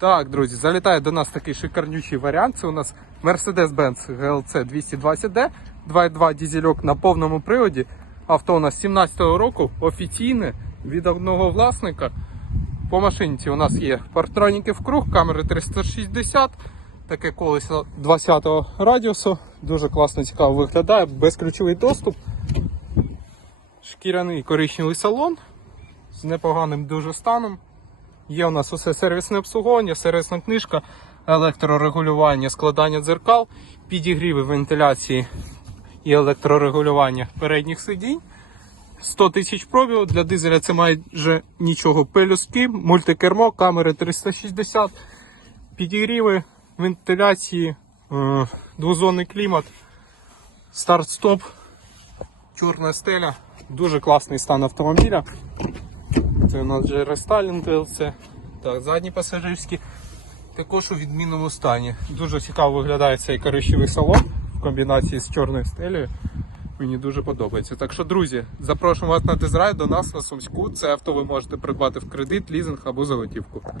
Так, друзі, залітає до нас такий шикарнючий варіант. Це у нас Mercedes-Benz GLC 220D, 2.2 дізельок на повному приводі. Авто у нас 17-го року, офіційне від одного власника. По машинці у нас є партроніки в круг, камери 360, таке колесо 20-го радіусу. Дуже класно цікаво виглядає, безключовий доступ. Шкіряний коричневий салон з непоганим дуже станом. Є у нас усе сервісне обслуговування, сервісна книжка, електрорегулювання, складання дзеркал, підігріви вентиляції і електрорегулювання передніх сидінь. 100 тисяч пробігу, для дизеля це майже нічого. Пелюстки, мультикермо, камери 360, підігріви, вентиляції, е, двозонний клімат, старт-стоп, чорна стеля. Дуже класний стан автомобіля. Це у нас вже рестайлінг DLC. Так, задні пасажирські. Також у відмінному стані. Дуже цікаво виглядає цей коричневий салон в комбінації з чорною стелею. Мені дуже подобається. Так що, друзі, запрошуємо вас на дизрайд до нас на Сумську. Це авто ви можете придбати в кредит, лізинг або за готівку.